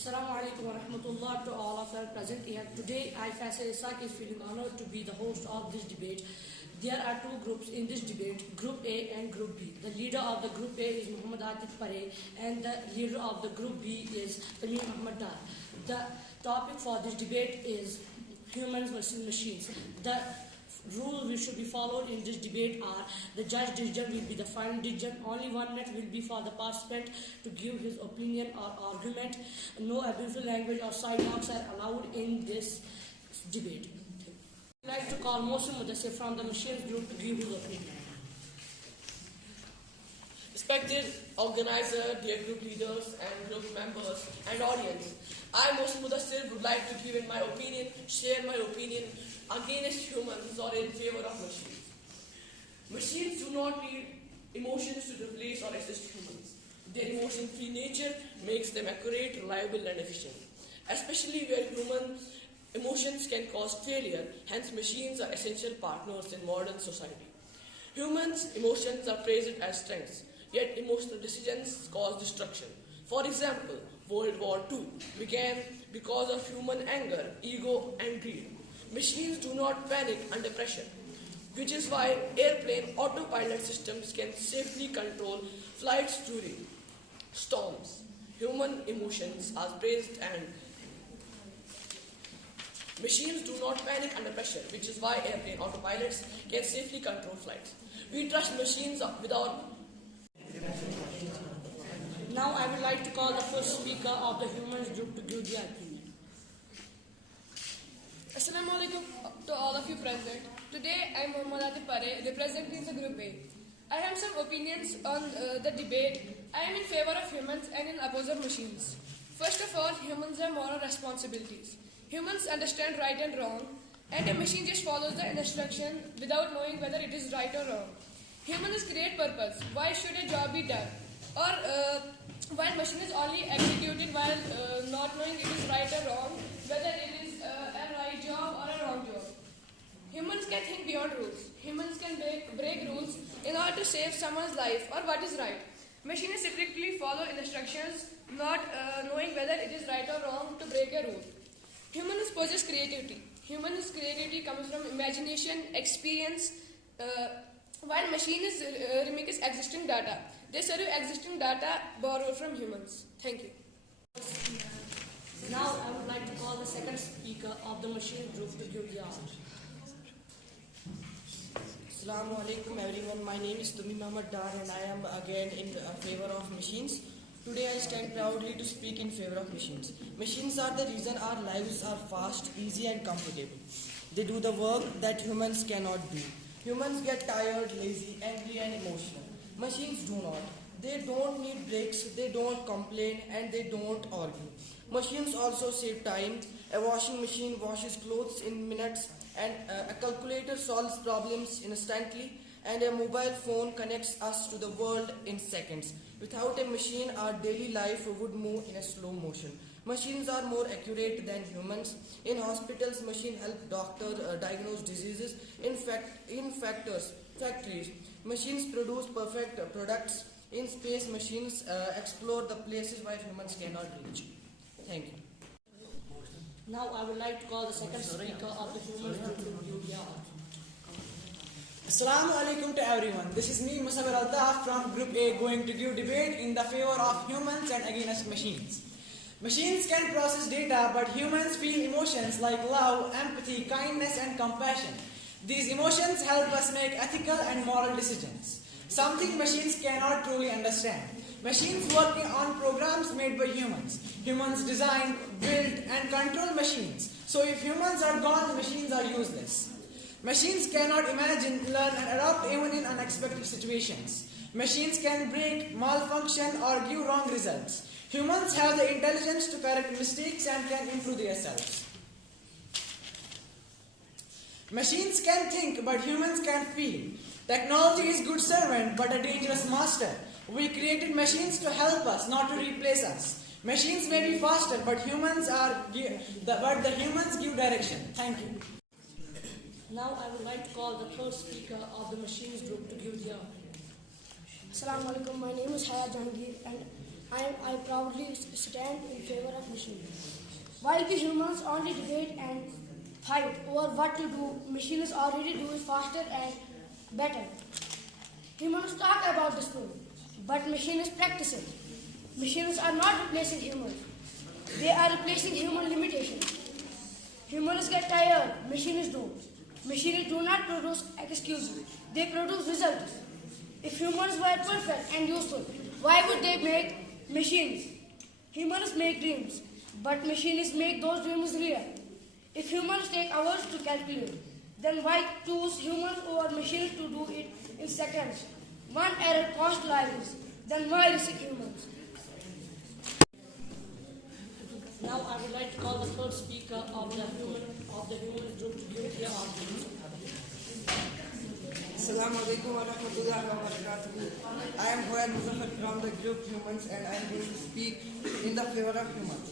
Assalamu alaikum wa rahmatullah to all of us present here. Today, I, Faisal Isaac, is feeling honored to be the host of this debate. There are two groups in this debate, Group A and Group B. The leader of the Group A is Muhammad Atif Pare and the leader of the Group B is Tamim Ahmad Dar. The topic for this debate is humans versus machines. The rules which should be followed in this debate are the judge decision will be the final decision. Only 1 minute will be for the participant to give his opinion or argument. No abusive language or side talks are allowed in this debate. I'd like to call Mohsin Mudassir from the machines group to give his opinion. Respected organizer, dear group leaders and group members and audience, I, Mohsin Mudassir, would like to give my opinion, share my opinion against humans or in favor of machines. Machines do not need emotions to replace or assist humans. Their emotion-free nature makes them accurate, reliable and efficient, especially where human emotions can cause failure. Hence, machines are essential partners in modern society. Humans' emotions are praised as strengths, yet emotional decisions cause destruction. For example, World War II began because of human anger, ego and greed. Machines do not panic under pressure, which is why airplane autopilot systems can safely control flights during storms. Human emotions are praised and machines do not panic under pressure, which is why airplane autopilots can safely control flights. We trust machines without. Now I would like to call the first speaker of the humans group to give their opinion. Assalamu alaikum to all of you present. Today I am Muhammad Atif Pare, representing the Group A. I have some opinions on the debate. I am in favor of humans and in opposite of machines. First of all, humans have moral responsibilities. Humans understand right and wrong, and a machine just follows the instruction without knowing whether it is right or wrong. Humans create purpose. Why should a job be done? Or while machine is only executed while not knowing it is right or wrong, whether it is a right job or a wrong job. Humans can think beyond rules. Humans can break rules in order to save someone's life or what is right. Machines strictly follow instructions, not knowing whether it is right or wrong to break a rule. Humans possess creativity. Humans' creativity comes from imagination, experience, while machines remix existing data. They serve existing data borrowed from humans. Thank you. Now I would like to call the second speaker of the machine group to give their answer. Assalamu alaikum everyone, my name is Tamim Ahmad Dar and I am again in favor of machines. Today I stand proudly to speak in favor of machines. Machines are the reason our lives are fast, easy and comfortable. They do the work that humans cannot do. Humans get tired, lazy, angry and emotional. Machines do not. They don't need breaks, they don't complain and they don't argue. Machines also save time. A washing machine washes clothes in minutes and a calculator solves problems instantly and a mobile phone connects us to the world in seconds. Without a machine, our daily life would move in a slow motion. Machines are more accurate than humans. In hospitals, machines help doctors diagnose diseases. In factories, machines produce perfect products. In space, machines explore the places where humans cannot reach. Thank you. Now I would like to call the second speaker of the humans group to give their answer. Assalamu alaikum to everyone. This is me, Musawwir Altaf from Group A, going to give debate in the favor of humans and against machines. Machines can process data, but humans feel emotions like love, empathy, kindness and compassion. These emotions help us make ethical and moral decisions, something machines cannot truly understand. Machines working on programs made by humans. Humans design, build and control machines. So if humans are gone, machines are useless. Machines cannot imagine, learn and adapt even in unexpected situations. Machines can break, malfunction or give wrong results. Humans have the intelligence to correct mistakes and can improve themselves. Machines can think, but humans can feel. Technology is good servant, but a dangerous master. We created machines to help us, not to replace us. Machines may be faster, but the humans give direction. Thank you. Now I would like to call the third speaker of the machines group to give their opinion. Assalamu alaikum. My name is Haya Jahangir and I proudly stand in favor of machines. While we humans only debate and fight over what to do, machines already do it faster and better. Humans talk about this thing, but machines practice it. Machines are not replacing humans. They are replacing human limitations. Humans get tired, machines don't. Machines do not produce excuses, they produce results. If humans were perfect and useful, why would they make machines? Humans make dreams, but machines make those dreams real. If humans take hours to calculate, then why choose humans over machines to do it in seconds? One error costs lives, then why risk humans? Now I would like to call the third speaker of the human group to give their argument. Assalamu alaikum wa rahmatullahi wa barakatuh. I am Hoyan Muzaffar from the group Humans and I am going to speak in the favor of humans.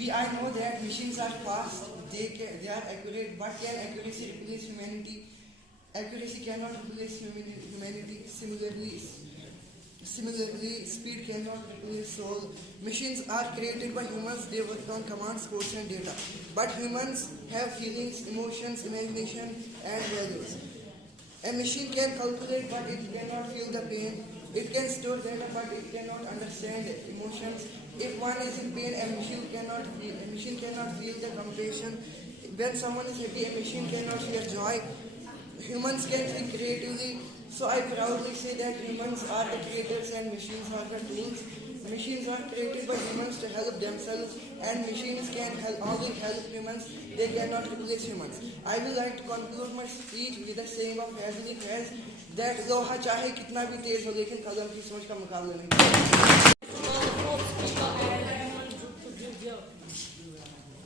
I know that machines are fast, they are accurate, but can accuracy replace humanity? Accuracy cannot replace humanity. Similarly, speed cannot replace soul. Machines are created by humans, they work on commands, codes and data. But humans have feelings, emotions, imagination and values. A machine can calculate but it cannot feel the pain. It can store data but it cannot understand emotions. If one is in pain, a machine cannot feel the compassion. When someone is happy, a machine cannot feel joy. Humans can think creatively. So I proudly say that humans are the creators and machines are the tools. Machines are created by humans to help themselves and machines can only help humans. They cannot replace humans. I would like to conclude my speech with the saying of Hazli Faiz that लोहा चाहे कितना भी तेज हो लेकिन कदम की सोच का मुकाबला नहीं कर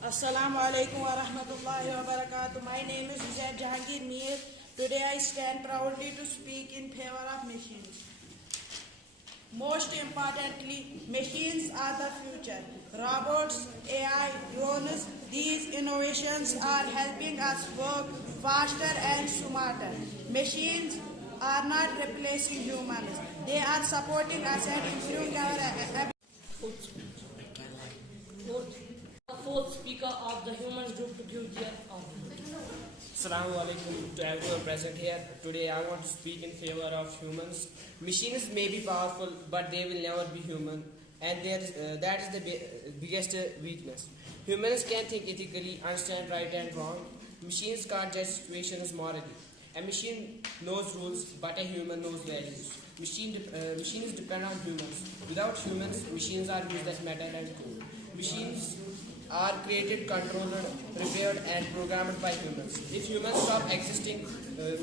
Assalamu alaikum wa rahmatullahi wa barakatuh. My name is Zaid Jahangir Mir. Today I stand proudly to speak in favor of machines. Most importantly, machines are the future. Robots, AI, drones, these innovations are helping us work faster and smarter. Machines are not replacing humans. They are supporting us and improving our ability. The fourth speaker of the human group to give their argument. Assalamu alaikum to everyone present here. Today I want to speak in favor of humans. Machines may be powerful, but they will never be human, and that is the biggest weakness. Humans can think ethically, understand right and wrong. Machines can't judge situations morally. A machine knows rules, but a human knows values. Machines depend on humans. Without humans, machines are useless matter and cold. Machines are created, controlled, repaired and programmed by humans. If humans stop existing,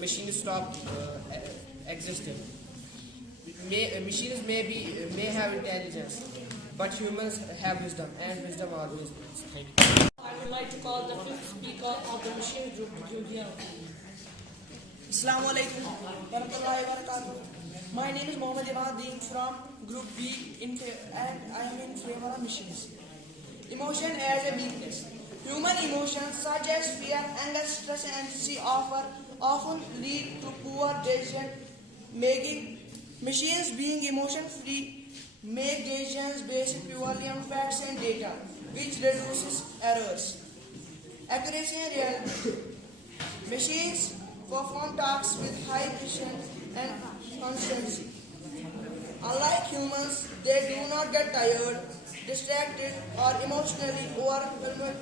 machines stop existing. Machines may have intelligence, but humans have wisdom, and wisdom always wins. Thank you. I would like to call the fifth speaker of the machine group to give their argument. Assalamu alaikum warahmatullahi wabarakatuh. My name is Mohammad Imaduddin from Group B and I am in favor of machines. Emotion as a weakness. Human emotions such as fear, anger, stress and anxiety often lead to poor decision making. Machines being emotion free make decisions based purely on facts and data, which reduces errors. Accuracy and reality. Machines perform tasks with high precision and constancy. Unlike humans, they do not get tired, distracted or emotionally overwhelmed,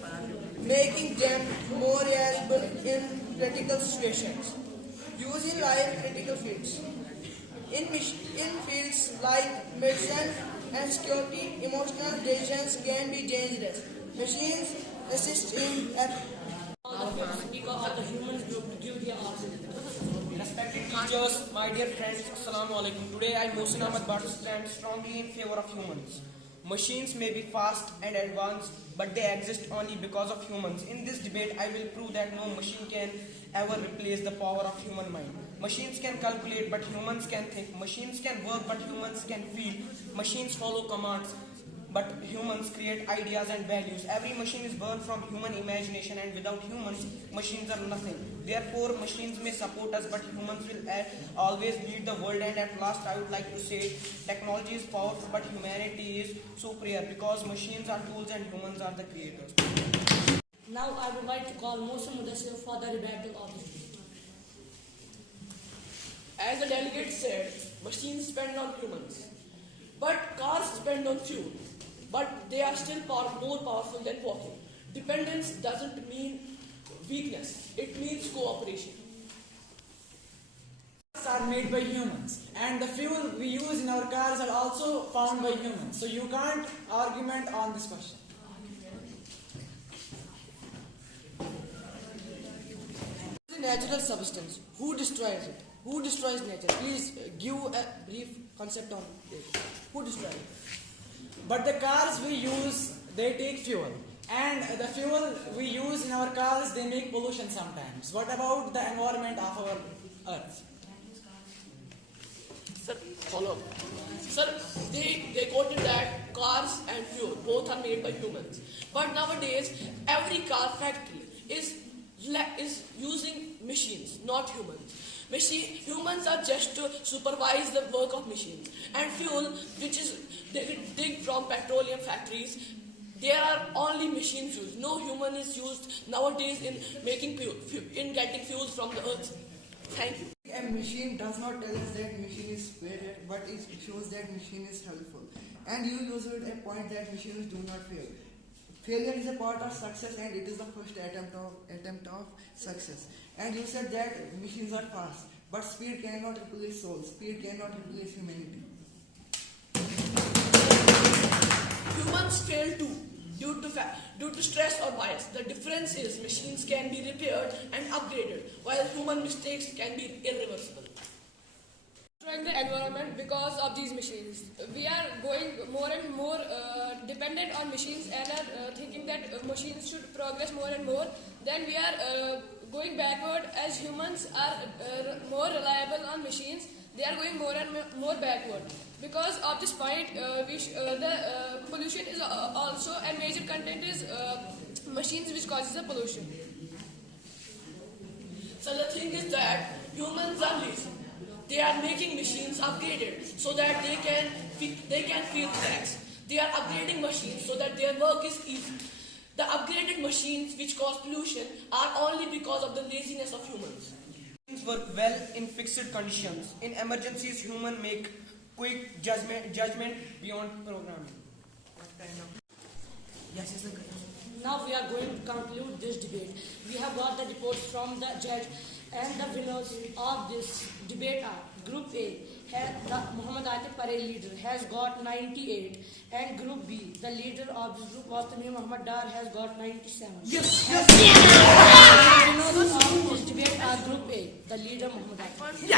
making them more reliable in critical situations. Use in life critical fields. In fields like medicine and security, emotional decisions can be dangerous. Machines assist in The fifth speaker of the human group to give their argument. Respected teachers, my dear friends, Assalamu alaikum. Today I, Mohsin Ahmed Bhatt, stand strongly in favor of humans. Machines may be fast and advanced, but they exist only because of humans. In this debate, I will prove that no machine can ever replace the power of human mind. Machines can calculate, but humans can think. Machines can work, but humans can feel. Machines follow commands, but humans create ideas and values. Every machine is born from human imagination, and without humans, machines are nothing. Therefore, machines may support us, but humans will always lead the world. And at last, I would like to say, technology is powerful, but humanity is superior, because machines are tools and humans are the creators. Now I would like to call Mohsen Mudassir for the rebuttal of this debate. As the delegate said, machines depend on humans, but cars depend on fuel. But they are still more powerful than walking. Dependence doesn't mean weakness; it means cooperation. Cars are made by humans, and the fuel we use in our cars are also found by humans. So you can't argument on this question. It's a natural substance. Who destroys it? Who destroys nature? Please give a brief concept on it. Who destroys it? But the cars we use, they take fuel. And the fuel we use in our cars, they make pollution sometimes. What about the environment of our earth? Sir, follow up. Sir, they quoted that cars and fuel both are made by humans. But nowadays, every car factory is using machines, not humans. Humans are just to supervise the work of machines. And fuel, which is dig from petroleum factories, there are only machine fuels. No human is used nowadays in making in getting fuels from the earth. Thank you. A machine does not tell us that machine is failure, but it shows that machine is helpful. And you used a point that machines do not fail. Failure is a part of success, and it is the first attempt of success. And you said that machines are fast, but speed cannot replace soul. Speed cannot replace humanity. Humans fail too due to stress or bias. The difference is machines can be repaired and upgraded, while human mistakes can be irreversible. Destroying the environment because of these machines. We are going more and more dependent on machines and are thinking that machines should progress more and more. Then we are going backward as humans are more reliable on machines. They are going more and more backward. Because of this point, the pollution is also a major content is machines which causes the pollution. So the thing is that humans are lazy. They are making machines upgraded so that they can feel relaxed. They are upgrading machines so that their work is easy. The upgraded machines which cause pollution are only because of the laziness of humans. Machines work well in fixed conditions. In emergencies, humans make quick judgment beyond programming. Yes, Now we are going to conclude this debate. We have got the reports from the judge, and the winners of this debate are Group A, Muhammad Atif Pare leader, has got 98, and Group B, the leader of this group was Tamim Muhammad Dar, has got 97. Yes. The winners of this debate are Group A, the leader Muhammad Atif.